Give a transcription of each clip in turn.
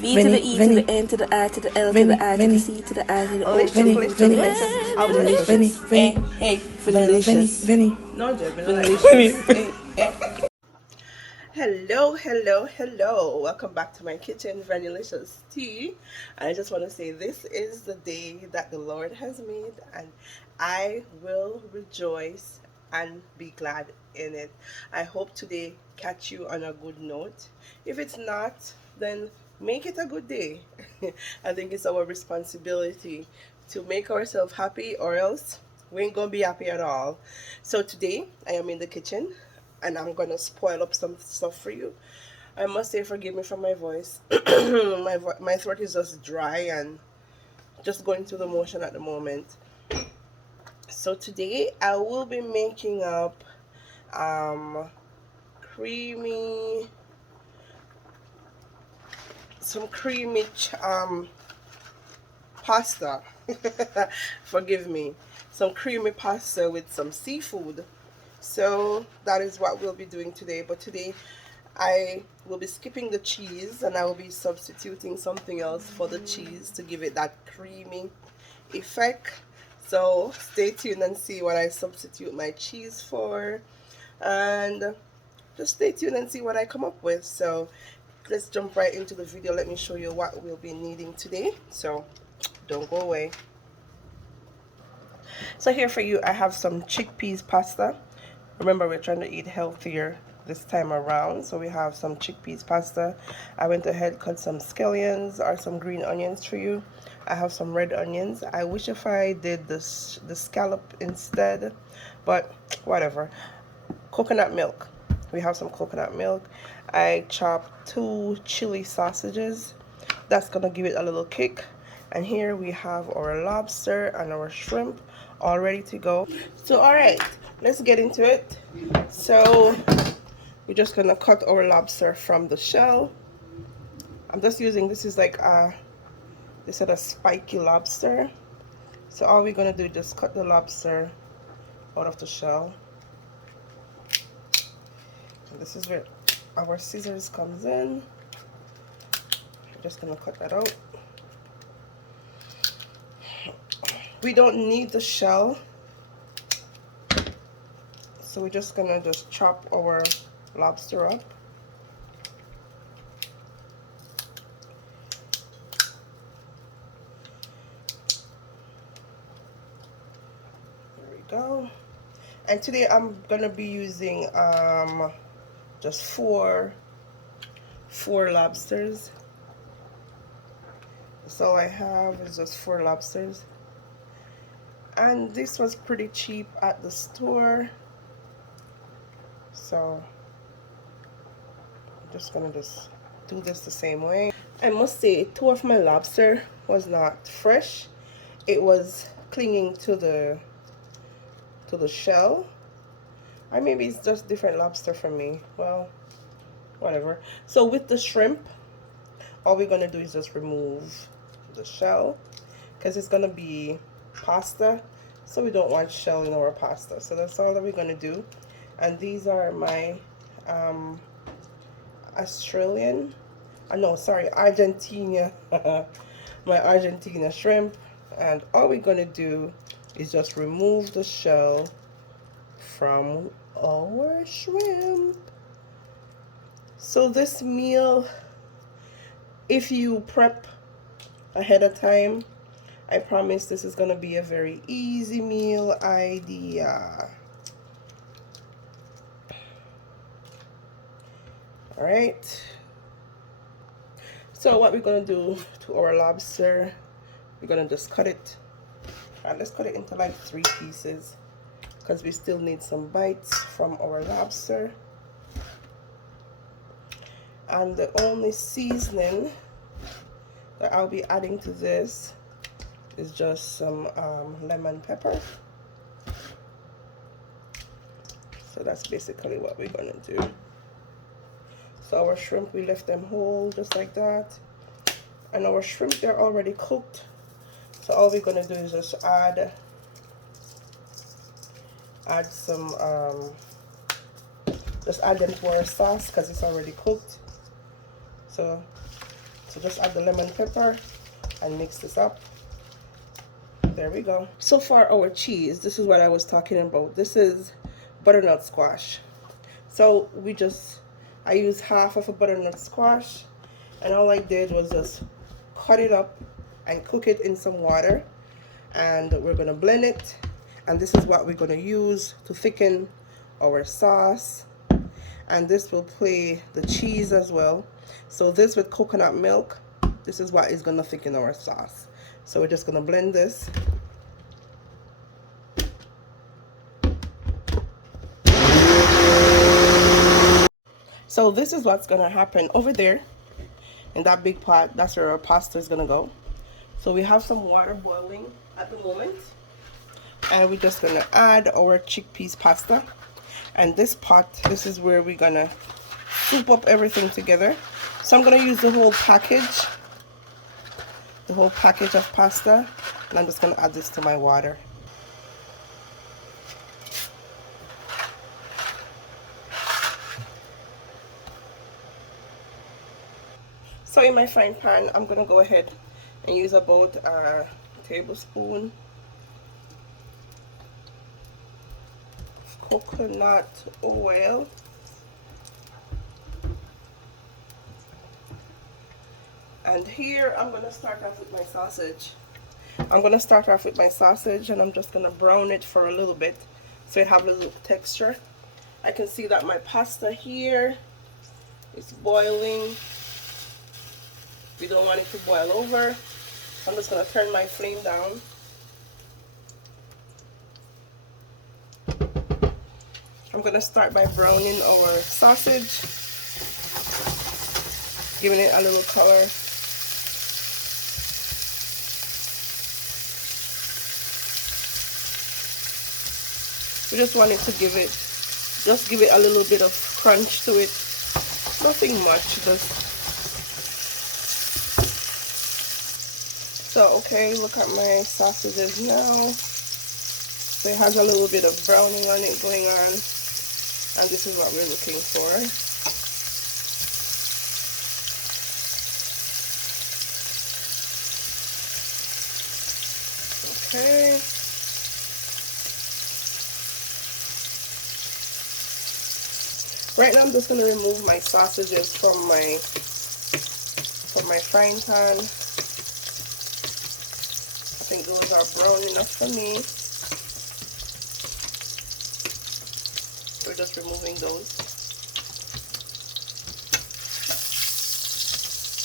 V to the E to the N to the I to the L to the I to the C to the I to the O to the U to the S. Venilicious. Hey, Venilicious. No, Venilicious. Hello. Welcome back to my kitchen, Venilicious tea. I just want to say this is the day that the Lord has made, and I will rejoice and be glad in it. I hope today catch you on a good note. If it's not, then make it a good day. I think it's our responsibility to make ourselves happy, or else we ain't gonna be happy at all. So today I am in the kitchen and I'm gonna spoil up some stuff for you. I must say, forgive me for my voice. My throat is just dry and just going through the motion at the moment. So today I will be making up creamy, some creamy pasta. Forgive me, some creamy pasta with some seafood. So that is what we'll be doing today. But today I will be skipping the cheese and I will be substituting something else for the cheese to give it that creamy effect. So stay tuned and see what I substitute my cheese for, and just stay tuned and see what I come up with. So let's jump right into the video. Let me show you what we'll be needing today. So don't go away. So here for you I have some chickpeas pasta. Remember, we're trying to eat healthier this time around, so we have some chickpeas pasta. I went ahead, cut some scallions or some green onions for you. I have some red onions. I wish if I did the scallop instead, but whatever. Coconut milk. We have some coconut milk. I chopped 2 chili sausages. That's gonna give it a little kick. And here we have our lobster and our shrimp all ready to go. So all right, let's get into it. So we're just gonna cut our lobster from the shell. I'm just using, this is like this is a spiky lobster. So all we're gonna do is just cut the lobster out of the shell. And this is where our scissors comes in. We're just gonna cut that out. We don't need the shell, so we're just gonna just chop our lobster up. There we go. And today I'm gonna be using just four lobsters. That's all I have, is just 4 lobsters. And this was pretty cheap at the store, so I'm just gonna do this the same way. I must say, 2 of my lobster was not fresh. It was clinging to the shell. Or maybe it's just different lobster for me. Well, whatever. So with the shrimp, all we're gonna do is just remove the shell, because it's gonna be pasta, so we don't want shell in our pasta. So that's all that we're gonna do. And these are my Argentina my Argentina shrimp. And all we're gonna do is just remove the shell from our shrimp. So this meal, if you prep ahead of time, I promise this is gonna be a very easy meal idea. All right, so what we're gonna do to our lobster, we're gonna just cut it. All right, let's cut it into like 3 pieces, because we still need some bites from our lobster. And the only seasoning that I'll be adding to this is just some lemon pepper. So that's basically what we're gonna do. So our shrimp, we left them whole just like that. And our shrimp, they're already cooked. So all we're gonna do is just add some just add them to our sauce, because it's already cooked. So So just add the lemon pepper and mix this up. There we go. So for our cheese, this is what I was talking about. This is butternut squash. So I used half of a butternut squash, and all I did was just cut it up and cook it in some water, and we're gonna blend it, and this is what we're gonna use to thicken our sauce, and this will play the cheese as well. So this with coconut milk, this is what is gonna thicken our sauce. So we're just gonna blend this. So this is what's gonna happen over there in that big pot. That's where our pasta is gonna go. So we have some water boiling at the moment, and we're just gonna add our chickpeas pasta. And this pot, this is where we're gonna soup up everything together. So I'm gonna use the whole package of pasta, and I'm just gonna add this to my water. So in my frying pan, I'm gonna go ahead and use about a tablespoon of coconut oil. And here I'm gonna start off with my sausage. And I'm just gonna brown it for a little bit so it have a little texture. I can see that my pasta here is boiling. We don't want it to boil over. I'm just gonna turn my flame down. I'm gonna start by browning our sausage, giving it a little color. We just want it to give it a little bit of crunch to it. Nothing much, so okay, look at my sausages now. So it has a little bit of browning on it going on, and this is what we're looking for. Okay. Right now I'm just going to remove my sausages from my frying pan. I think those are brown enough for me. We're just removing those.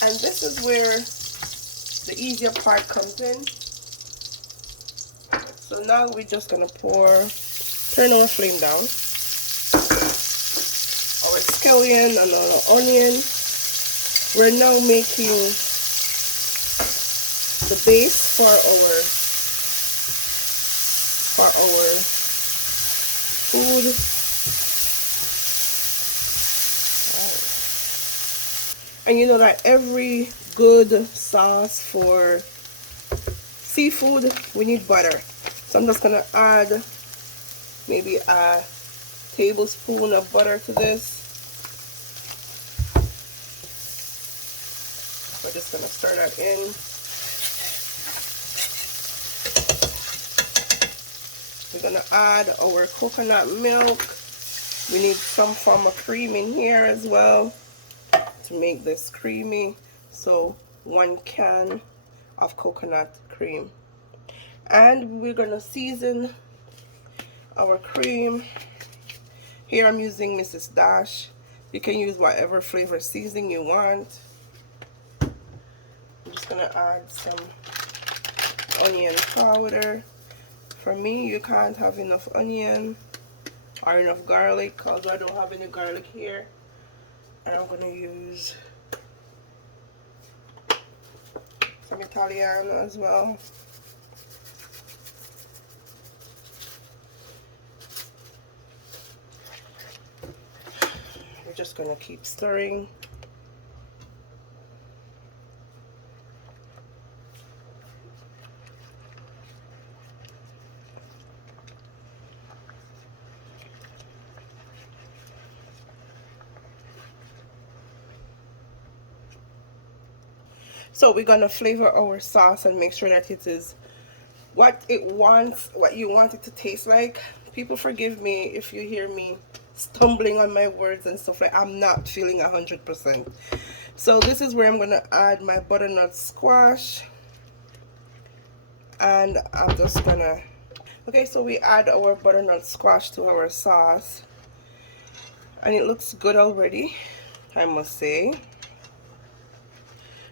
And this is where the easier part comes in. So now we're just going to turn our flame down. Our scallion and our onion. We're now making the base for our food. And you know that every good sauce for seafood, we need butter. So I'm just gonna add maybe a tablespoon of butter to this. We're just gonna stir that in. We're gonna add our coconut milk. We need some form of cream in here as well to make this creamy. So 1 can of coconut cream. And we're gonna season our cream. Here I'm using Mrs. Dash. You can use whatever flavor seasoning you want. I'm just gonna add some onion powder. For me, you can't have enough onion or enough garlic, although I don't have any garlic here. And I'm gonna use some Italiano as well. We're just gonna keep stirring. So we're gonna flavor our sauce and make sure that it is what it wants, what you want it to taste like. People forgive me if you hear me stumbling on my words and stuff, like I'm not feeling 100%. So this is where I'm gonna add my butternut squash, and I'm just gonna, okay, so we add our butternut squash to our sauce, and it looks good already, I must say.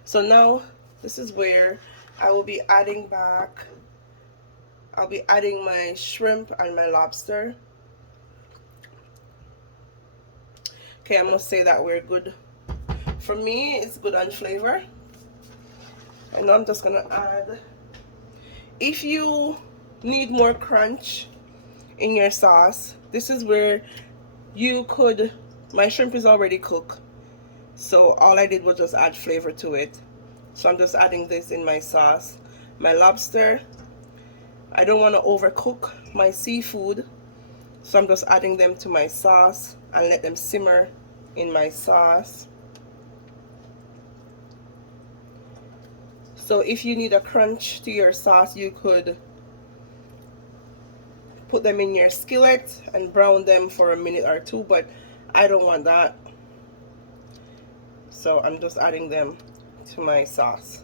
So now this is where I will be adding back, I'll be adding my shrimp and my lobster. Okay, I must say that we're good. For me, it's good on flavor. And now I'm just gonna add, if you need more crunch in your sauce, this is where you could, my shrimp is already cooked, so all I did was just add flavor to it. So I'm just adding this in my sauce. My lobster, I don't want to overcook my seafood, so I'm just adding them to my sauce and let them simmer in my sauce. So if you need a crunch to your sauce, you could put them in your skillet and brown them for a minute or two, but I don't want that, so I'm just adding them to my sauce.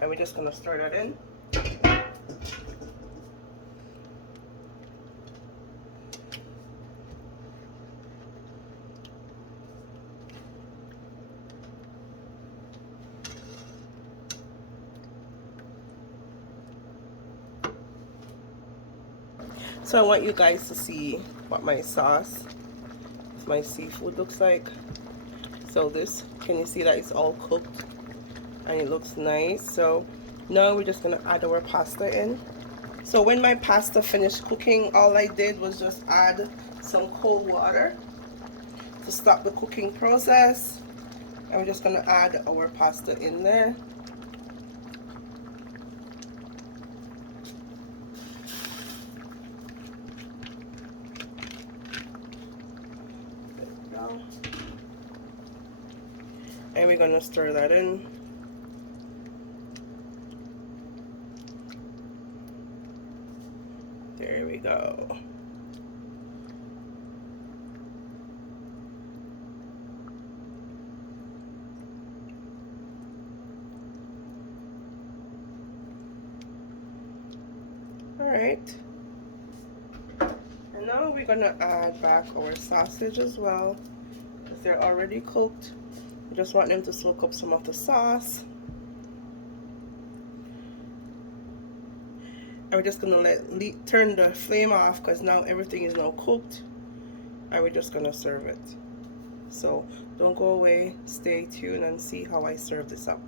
And we're just gonna stir that in. So I want you guys to see what my sauce, my seafood looks like. So this, can you see that it's all cooked and it looks nice? So now we're just gonna add our pasta in. So when my pasta finished cooking, all I did was just add some cold water to stop the cooking process. And we're just gonna add our pasta in there. And we're gonna stir that in. There we go. Alright. And now we're gonna add back our sausage as well, because they're already cooked. We just want them to soak up some of the sauce. And we're just gonna turn the flame off, because now everything is now cooked, and we're just gonna serve it. So don't go away, stay tuned and see how I serve this up.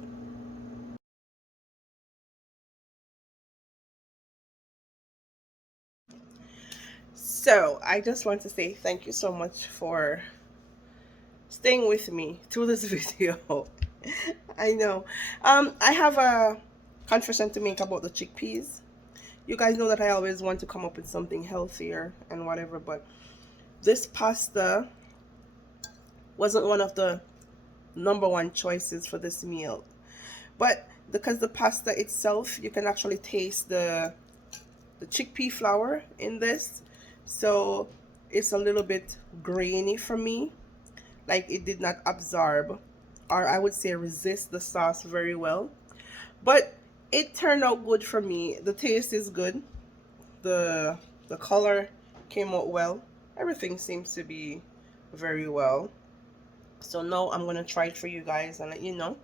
So I just want to say thank you so much for staying with me through this video. I know. I have a confession to make about the chickpeas. You guys know that I always want to come up with something healthier and whatever, but this pasta wasn't one of the #1 choices for this meal. But because the pasta itself, you can actually taste the chickpea flour in this, so it's a little bit grainy for me, like it did not absorb, or I would say resist, the sauce very well. But it turned out good for me. The taste is good, the color came out well, everything seems to be very well. So now I'm gonna try it for you guys and let you know.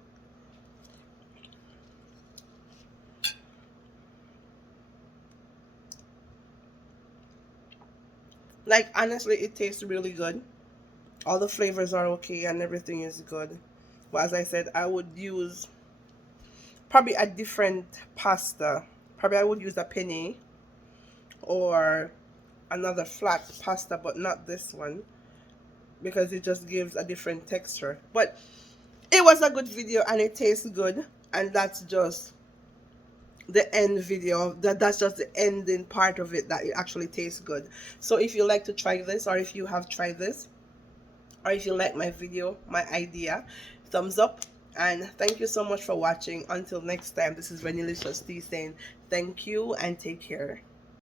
Like, honestly, it tastes really good. All the flavors are okay and everything is good. But as I said, I would use probably a different pasta. Probably I would use a penne or another flat pasta, but not this one, because it just gives a different texture. But it was a good video and it tastes good, and that's just the end video, that's just the ending part of it, that it actually tastes good. So if you like to try this, or if you have tried this, or if you like my video, my idea, thumbs up. And thank you so much for watching. Until next time, this is Venilicious Tea saying thank you and take care.